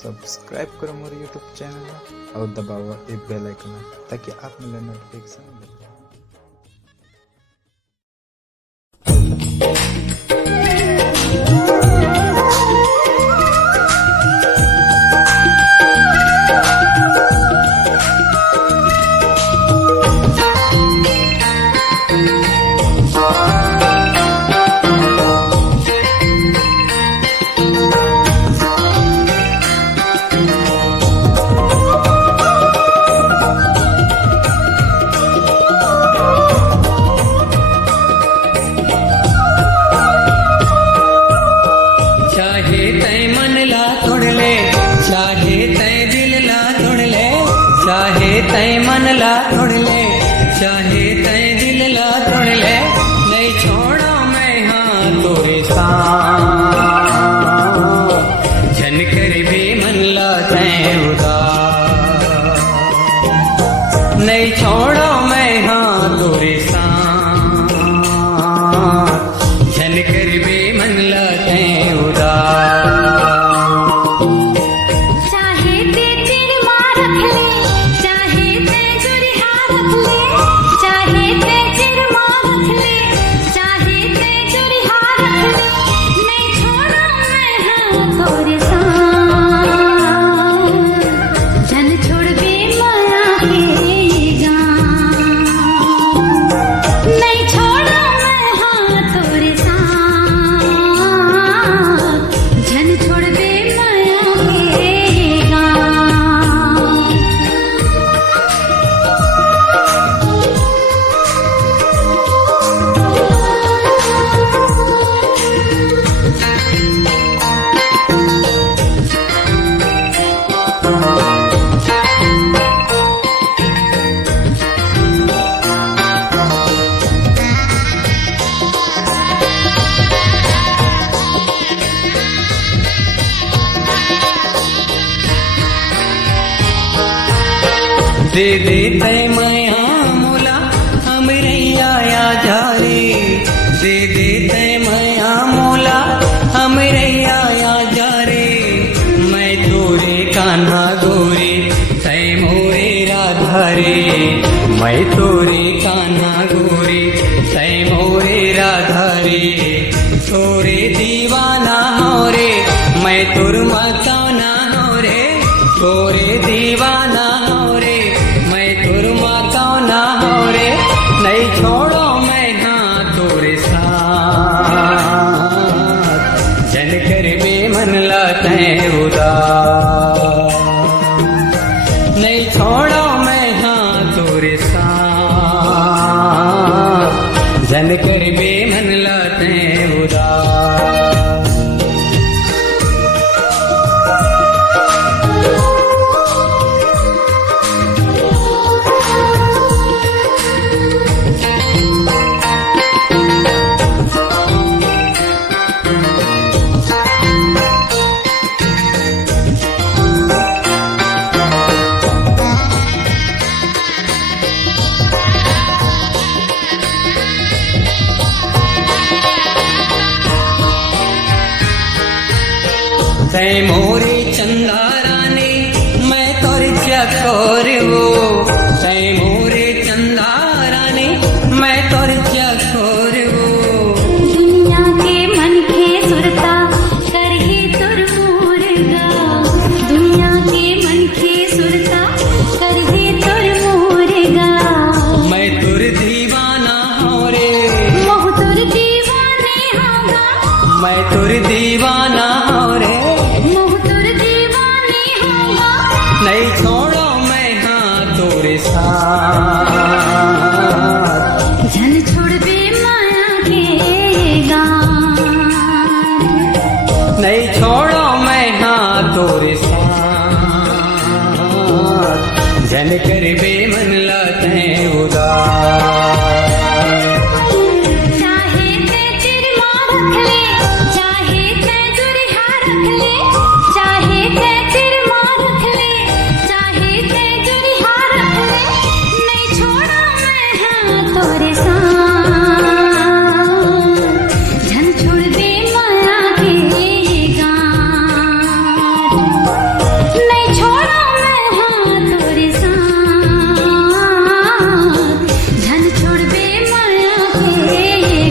Subscribe करो मोर YouTube channel और दबाओ ये बेल आइकन ताकि आप मिले नोटिफिकेशन। चाहे तय मन ला तोड़ ले, चाहे तय दिल ला तोड़ ले, नहीं छोड़ो मैं हाँ तोरे साथ। जन कर भी मन ला तय उदास, नहीं छोड़ो मैं हाँ तोरे साथ। जन कर भी मन ला तय उदास। दे दे तय माया मोला हमरैया या जारे, दे दे तय माया मोला हमरैया या जारे। मैं तोरे कान्हा गोरे तय मोरे राधा रे, मैं तोरे कान्हा गोरे तय मोरे राधा रे। तोरे दीवाना हो रे मैं तोर मकाना हो रे, तोरे दीवाना हो रे ना हो रे। नहीं छोड़ो मैं हाँ तोरे साथ, जन कर बे मन लाते उदास। नहीं छोड़ो मैं हाँ तोरे साथ, जन कर बे मन लाते उदास। तय मोरे चंदा रानी मैं तोर चकोर वो, तय मोरे चंदा रानी मैं तोर चकोर वो। दुनिया के मन के सुरता कर ही तुर मुर्गा, दुनिया के मन के सुरता कर ही तुर मुर्गा। मैं तुर दीवाना हो रे, मोह तुर दीवाने होगा, मैं तुर दीवाना हो रे। नहीं छोड़ो मैं हाँ तोरे साथ, जन छोड़ दे माया के गान। नहीं छोड़ो मैं हाँ तोरे साथ, जन कर बे मन लाते उदास। चाहे ते तेरी माँ रख ले, चाहे ते दुरिहा रख ले, चाहे ते तेरी माँ रख ले, चाहे ते दुरिहा रख ले। नहीं छोड़ा मैं हाँ तोरे साथ, जन छोड़ दे माया के गान। के ये